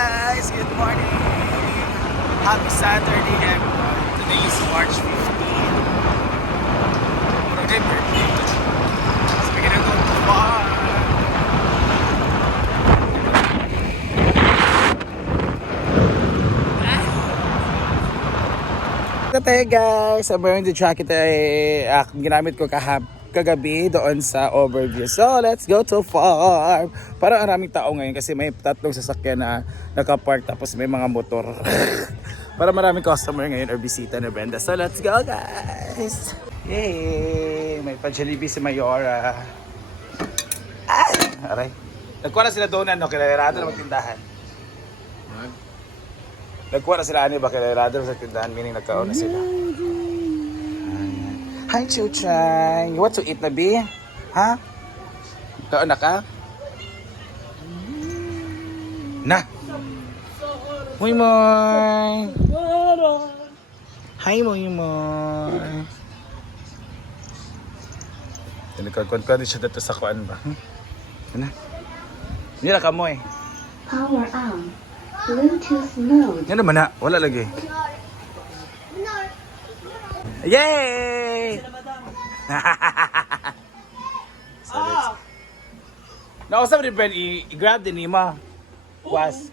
guys! Good morning! Happy Saturday everyone! Today is March 15. Today birthday. So we're gonna go to bar. Tayo guys! I'm wearing the jacket ay ginamit ko kagabi doon sa overview. So, let's go to farm. Parang maraming tao ngayon kasi may tatlong sasakyan na nakapark tapos may mga motor. Para maraming customer ngayon or bisita na Brenda. So, let's go guys! Yay! May pa-Jollibee si Mayora. Aray. Nagkuha na sila doon no? Kailangan na magtindahan. Nagkuha na sila ba kailangan sa tindahan? Meaning nagkaon na sila. Hi, Chuchay. What to eat na, B? Ha? Kaon na ka? Na! Muy moy! Hi, muy moy! Nagkakon-kon siya dito sa kuan ba? Ano? Hindi na ka mo eh. Power on. Bluetooth mode. Yan naman na. Wala lagi. Yay! So let's... Nausap rin Ben, i-grab din ni Ma. Was.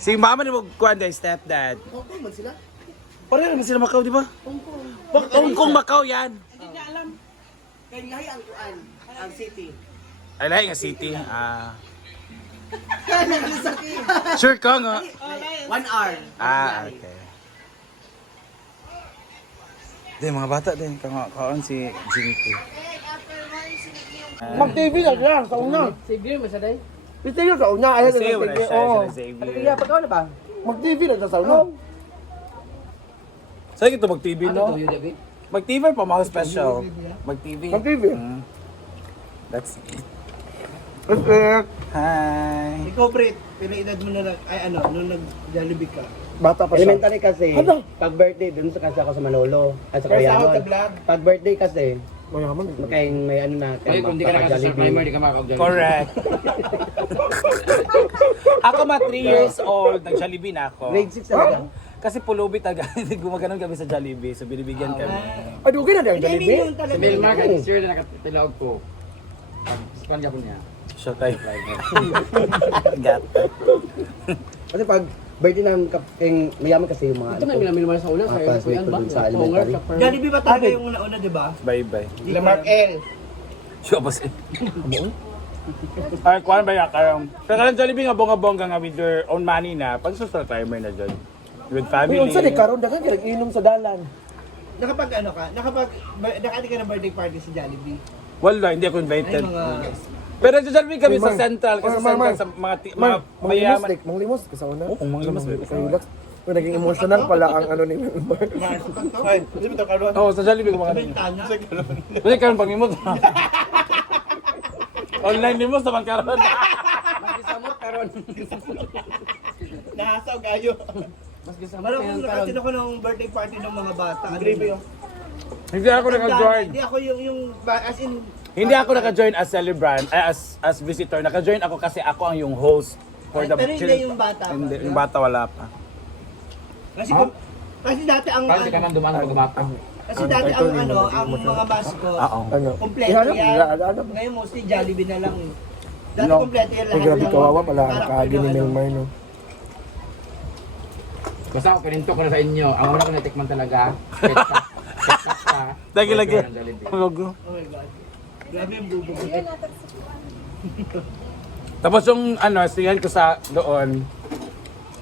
Si mama ni mo kuhan dahil stepdad. Hongkong man sila? Pareho naman sila Macau, di ba? Hong Kong, Macau yan. Hindi niya alam. Kaya ngayon ang kuan, ang city. Ay, lahi nga city. Kaya ang city. Sure ka nga. 1 hour. Okay. Di, mga bata din. Kaon si Jinky. Mag-TV na siya sa una. Sige, masaday. TV sa una. Ayaw na Sa'yo na TV. siya, Oo. siya na Xavier. Kaya pagkaw na ba? Mag-TV na siya sa una. Saan ito mag-TV, Ano no? to, David? Mag-TV pa, mga special. Mag-TV. Mag-TV. That's it. Respect. Hi. Ikaw, Brit, pinaedad mo na nung nag-Jollibee ka. Bata pa siya. Elementary kasi, Ano? pag birthday, dun sa kasi ako sa Manolo. At sa First ako Kuyanon. sa vlog. Pag birthday kasi, Mayaman eh. kaya may ano na, Ay, kung di ka nakasasal primer, di ka makakag-Jollibee. Correct. Ako 3 years old, nag-Jollibee na ako. grade 6 talaga. Kasi pulubi taga, gumaganon kami sa Jollibee, so binibigyan kami. Ay, dugay na din ang I mean, Jollibee. yung Si talaga. Melmar, kaya sir na nakatilaog ko. Span ka po niya. Siya tayo. Gat. Kasi pag birthday ng kayong mayaman kasi yung mga... Ito na minamilmar sa una, sa classmate ko dun sa elementary. Jollibee ba talaga yung una-una, di ba? Bye-bye. Lamar L. Siya ba siya? Ay, kuhaan ba yan? Pero kalang Jollibee nga bonga-bonga nga with your own money na, pag sa timer na dyan. With family. Ngayon sa di karon dagan kaya inom sa dalan. Nakapag ano ka? Nakati ka ng birthday party sa Jollibee? Wala, hindi ako Ay, invited. mga... Pero Jollibee kami sa Mang. Central, kasi Mang, Central Mang. sa mga Mang, mayaman. manglimos ka sa una. Oo, manglimos. Relax. Naging emotional pala ang ano ni Melmar. Ay, hindi mo ito karoon. Oo, sa Jollibee ko mga Bintanya. Kasi karon pang imot. Online limos naman karon. Samot karon. Nahasaw kayo. Mas gusto mo Marang kayo kung karon. nakatin ako ng birthday party ng mga bata. Grabe yung... Hindi ako naka-join. Hindi ako yung as in... Hindi ako naka-join as celebrant, as visitor. Naka-join ako kasi ako ang yung host for the Pero hindi yung bata pa. Hindi, yung bata wala pa. Kasi dati ang... Bakit ka man dumaan ng gumapa? Kasi dati ang ang mga mascot, Oo. Ano? kompleto Ihanap, yan. ano? Ngayon mostly Jollibee na lang. Dati No. kompleto yan Ay, lahat. grabe ng kawawa pala ang character kahagi ni ng ano. Melmar no. Basta ako, pininto ko na sa inyo. Ang una ko natikman talaga, ketchup. Lagi lagi. Burger ng Jollibee. Logo. Oh my God. Grabe yung bubog. Tapos yung siyan ko sa doon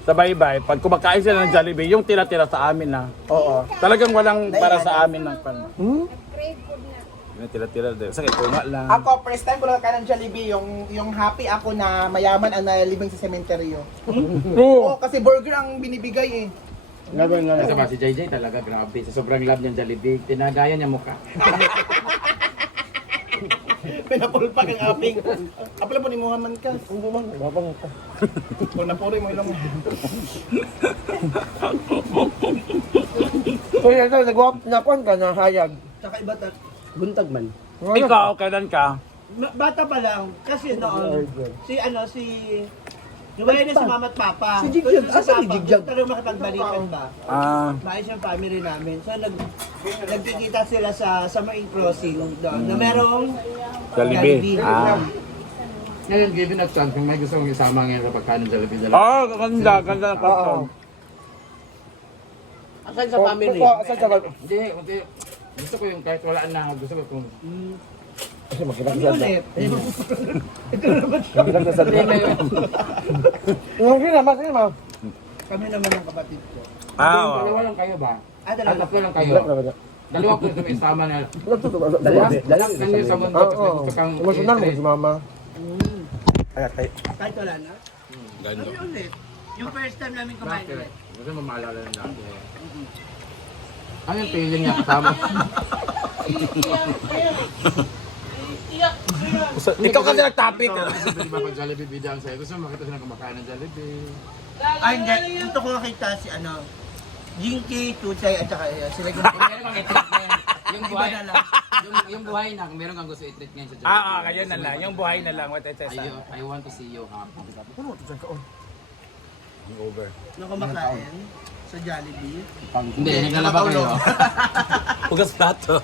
sa baybay, pag kumakain sila ng Jollibee, yung tira-tira sa amin na. Oo. Talagang walang para sa amin ng pan. Yung tira-tira din. Sakit ko lang. Ako, first time ko lang ng Jollibee, yung happy ako na mayaman ang nalibing sa sementeryo. Oo, kasi burger ang binibigay eh. Kasi ba, si JJ talaga, grabe. Sa sobrang love niyang Jollibee, tinagayan niya mukha. Pinapulpak ang aping. Apala po ni Muhammad ka. Hindi man, babang ka. Kung napuri mo ilong. So yan, nagwap, nakuan ka na hayag. Tsaka iba Buntag man. Ikaw, kailan ka? Bata pa lang. Kasi noon, si Nuwala na si mama at papa. Si Jigjag. Doon sa Asa si Sapang, Jigjag? doon talagang makipagbalikan ba? Maayos yung family namin. So nagkikita sila sa Marine Crossing doon na merong Jollibee. Ngayon, given a chance, kung may gusto mong isama ngayon sa pagkain ng Jollibee, Ganda na Oo. Asan sa family? Asan sa Hindi, gusto ko yung kahit wala na, gusto ko kung... Kasi makita Hindi ulit. sa Hindi naman, sige ma'am. Kami naman ng kapatid ko. Dalawa lang kayo ba? Dalawa. Tatlo lang kayo. Dalawa ko gusto isama na. Dalang Kanyo sa mundo, kasi gusto kang... Emosyonal mo si mama. Kahit wala na. Ganda. Kami ulit. Yung first time namin kumain Bakit? ulit. Gusto mo maalala ng dati. Ano yung feeling niya kasama? Ikaw kasi nag-topic. Gusto mo pag Jollibee bidang sa'yo. Gusto mo makita sila kumakain ng Jollibee. Ay, hindi. Gusto ko nakita si Jinky, Tuchay, at saka sila yung Meron kang i-treat ngayon. Yung iba buhay, na lang. yung buhay na, kung meron kang gusto i-treat ngayon sa Jollibee. Ngayon na lang. Yung buhay na lang. What I say I want to see you happy. Over. Nung kumakain sa Jollibee. Hindi, naglalaba kayo. Hugas plato.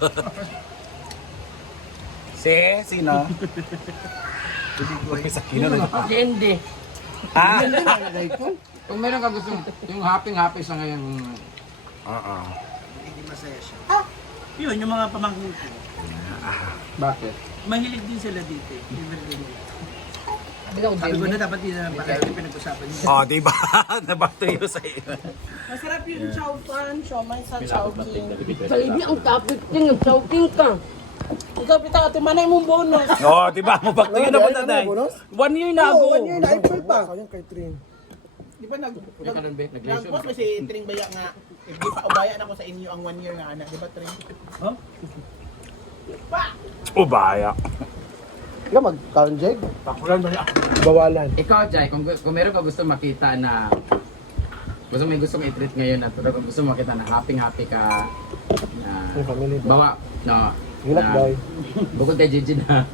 Sino? Sa kino na. Hindi. Kung meron kang gusto, yung happy sa ngayon. Hindi masaya siya. Yun, yung mga pamangkin ko. Bakit? Mahilig din sila dito. Sabi ko na dapat din na pala yung pinag-usapan niya. Diba? Nabatuyo sa iyo. Masarap yung chow fan, siomay sa chowking. Jollibee, ang topic din, ang chowking ka. Ikaw, pita ka, timanay mong bonus. Diba? Mabaktuyo na po tatay. 1 year na ako. 1 year na, April pa. Di ba Ikaw nun, Be? Nag-leisure nag-post mo si Tring Baya nga, di pa ubayan ako sa inyo ang 1 year nga anak, di ba Tring? Ubaya. Ikaw mag-conjeg? Bawalan. Ikaw, Jai, kung meron ka gusto makita na may gusto mong i-treat ngayon at kung gusto mo makita na happy ka na Yung family. bawa, no, Hilak na, daw. bukod kay Gigi na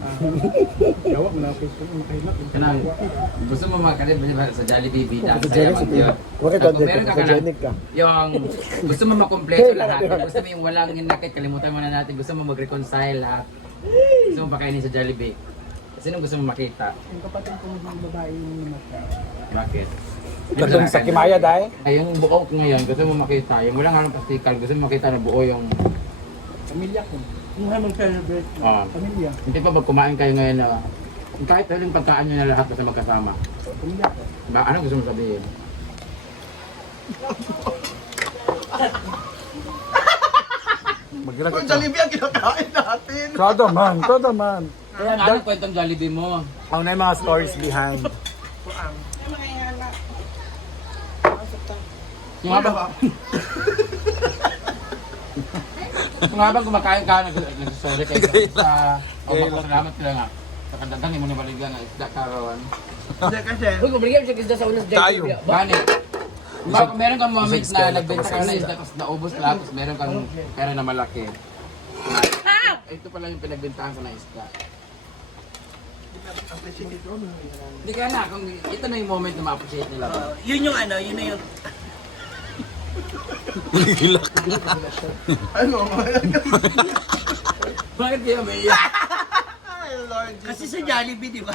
Gawak na Facebook mo makahilak. kanang gusto mo makakalib sa Jollibee bida Sa sa Jenny, yaman sige. yun. Bakit Kung conjeg meron ka? ka Sa Jenny ka. yung gusto mo makompleto lahat, gusto mo yung walang hinakit, kalimutan mo na natin, gusto mo mag-reconcile lahat, gusto mo pakainin sa Jollibee. Sino gusto mo makita? Yung kapatid ko ng babae yung mata. Bakit? Katong sa Kimaya, day. Ay, yung buo ko ngayon, gusto mo makita. Yung wala nga ng pastikal, gusto mo makita na buo yung... Pamilya ko. Yung hamang celebrate. Pamilya. Hindi pa pag kumain kayo ngayon na... kahit yung pagkaan nyo na lahat basta magkasama. Pamilya ko. Ano gusto mo sabihin? Kung Jollibee ang kinakain natin. Todo man. Kaya ano kwentong Jollibee mo? Ang na yung mga stories behind. Yung habang kumakain ka, nagsasorry kayo sa... Salamat sila nga. Sa kadaghan, mo nabaligan na isda karoon. Hindi kasi, Uy, kumaligyan siya kisda sa unas Tayo. Bani, meron kang moment na nagbenta ka na isda tapos naubos lahat tapos meron kang pera na malaki. Ito pala yung pinagbentahan ko na isda. Hindi kaya na, kung ito na yung moment na ma-appreciate nila. yun yung yun na yung... Bakit kaya may iyak? Kasi sa Jollibee, di ba?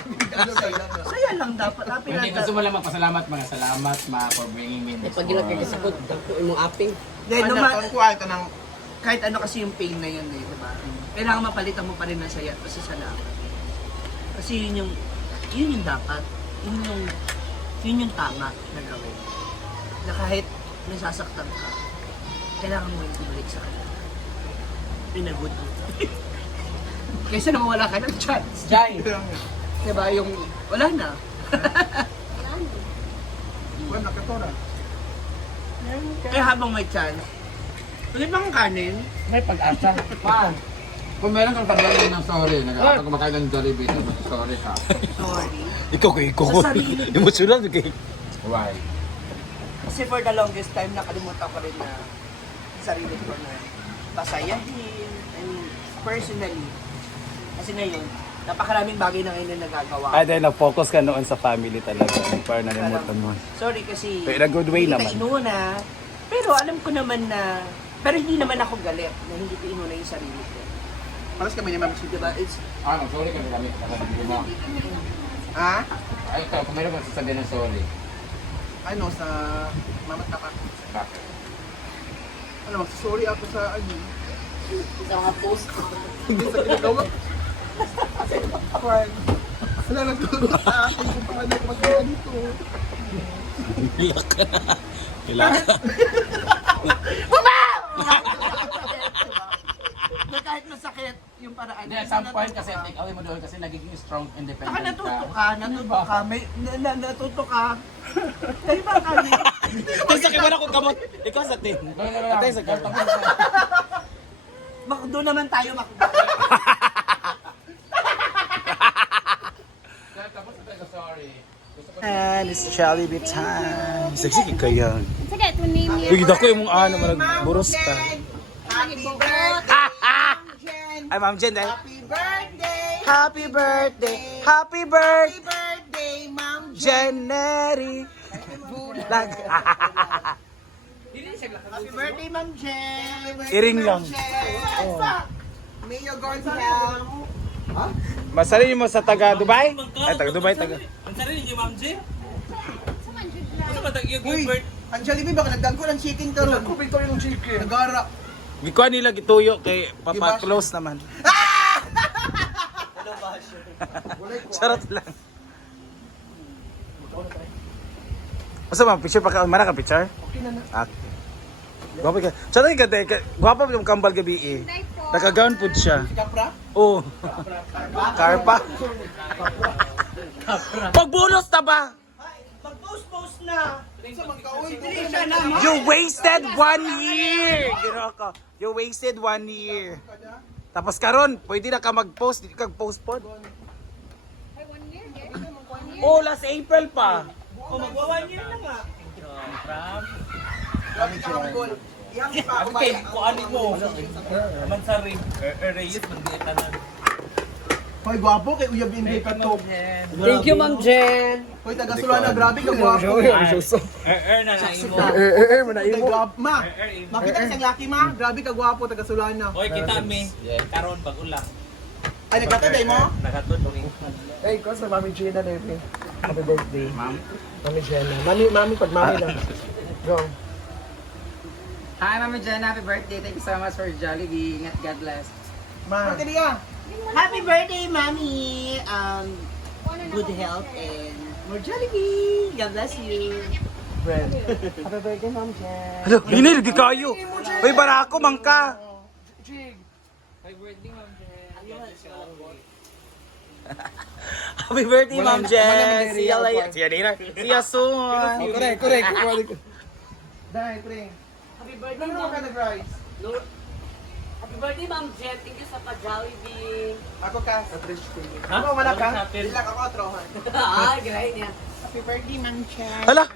Saya lang dapat. Happy Hindi, lang gusto mo lang magpasalamat mga salamat for bringing me this Pag ginagkakasakot, dako imong aping. Then, naman, kahit ano kasi yung pain na yun eh, di ba? Kailangan mapalitan mo pa rin ng saya at pasasalamat. Kasi yun yung dapat. Yun yung tama na gawin. Na kahit nasasaktan ka, kailangan mo yung ibalik sa kanila. In a good way. Kaysa naman wala ka ng chance. Jai! Diba yung, wala na. Kaya habang may chance, ulit bang kanin? May pag-asa. Pa, kung meron kang tabihan ng sorry, pag kumakain ng Jollibee, sorry ka. Sorry. Ikaw kay ko. Sa sarili. Emotional kay. Why? Kasi for the longest time, nakalimutan ko rin na sarili ko na pasayahin. I mean, personally. Kasi ngayon, Napakaraming bagay na ngayon na nagagawa. Ay, dahil na-focus ka noon sa family talaga. Para nalimutan mo. Sorry kasi In a good way hindi naman. kita inuna. Pero alam ko naman na, pero hindi naman ako galit na hindi ko inuna yung sarili ko. Paras kami ni Ma'am Chi. Diba? It's, Ano, sorry ka na kami. Sasabihin mo. Ha? Ay, ito, kung meron ka sasabihin ng sorry. Ano, sa Mama Taka. Bakit? Ano, magsasorry ako sa ano. Sa mga post ko. Hindi sa ginagawa. Wala nagtulog sa akin kung paano ako magawa dito. Iyak ka na. Iyak ka. na kahit masakit yung paraan. Hindi, at some point kasi take away mo doon kasi nagiging strong, Saka independent natuto ka. ka, may, natuto ka. Kayo ba kami? Ito sa kiwan ako kamot. Ikaw sa tin. Ito sa kamot. Doon naman tayo makdo. Tapos ito, sorry. And it's Jollibee time. Sexy ka yan. Sige, to name niya. Uy, dako yung ano, buros ka. Happy birthday, Jen! Ay, Ma'am Jen, dahil. Happy birthday! Happy birthday! Happy birthday! Happy birthday, Ma'am Jen! January! Lag. Happy birthday, Ma'am Jen! Happy birthday, Iring Ma'am lang. Jen. May your guards help. Masalin mo sa taga Dubai? Ay, taga Dubai, taga. Uy, ang Jollibee baka nagdag ko ng chicken ka ron. Kupin ko yung chicken. Nagara. Gikuha nila gituyo kay Papa Close naman. Charot lang. Masa ma'am, picture pa ka? Mana ka picture? Okay na na. Okay. Guwapo ka. Charot ka, te. Guwapo yung kambal gabi eh. Nakagown po siya. Kapra? Oo. Karpa. Pagbulos na ba? Mag-post na. Sa magkaoy. You wasted 1 year! Gino ka. You wasted 1 year. Tapos karon, pwede na ka mag-post, di ka post-pod. Oh, last April pa. O magwa 1 year na nga. Grabe ka ang goal. Yang pa ako ba? Hoy, gwapo kay Uyab Inday ka to. Thank you, Ma'am Jen. Hoy, taga Sulana, grabe ka gwapo. Ma, makita ka siyang laki ma? Grabe ka gwapo, taga Sulana. Hoy, kita mi. Karon bagula. Ay, nagkataday mo? Nakatudong. Hey, ko sa Mami Gina na yun. Happy birthday. Mami Gina. Mami, pag mami lang. Go. Hi, Mama Jen. Happy birthday. Thank you so much for Jollibee. Ingat, God bless. Ma. Happy birthday, Mommy! Good health and more Jollibee! God bless you! Happy birthday, Ma'am Jen. Hello, hinil, di kayo. Uy, barako, mangka. Happy birthday, Ma'am Jen. See you later. See you later. See you soon. Correct. Dahil, pre. Happy birthday, Ano Ma'am. ka nag-rise? Happy birthday, Ma'am Jen. Thank you sa pa-Jollibee. Ako ka. Ako, wala ka? Ilang ako, atrohan. Great niya. Happy birthday, Ma'am Jen. Hala.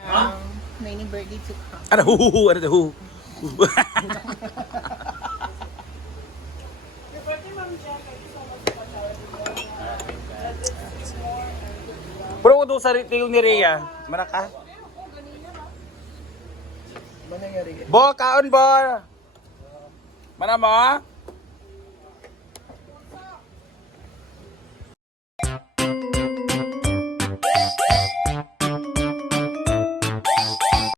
Many birthday to come. Ano, huhuhu, ano, huhu. Pero kung doon sa tingong ni Rhea, mana ka? Ano nangyari? Bo, kaon, Bo! Mana mo?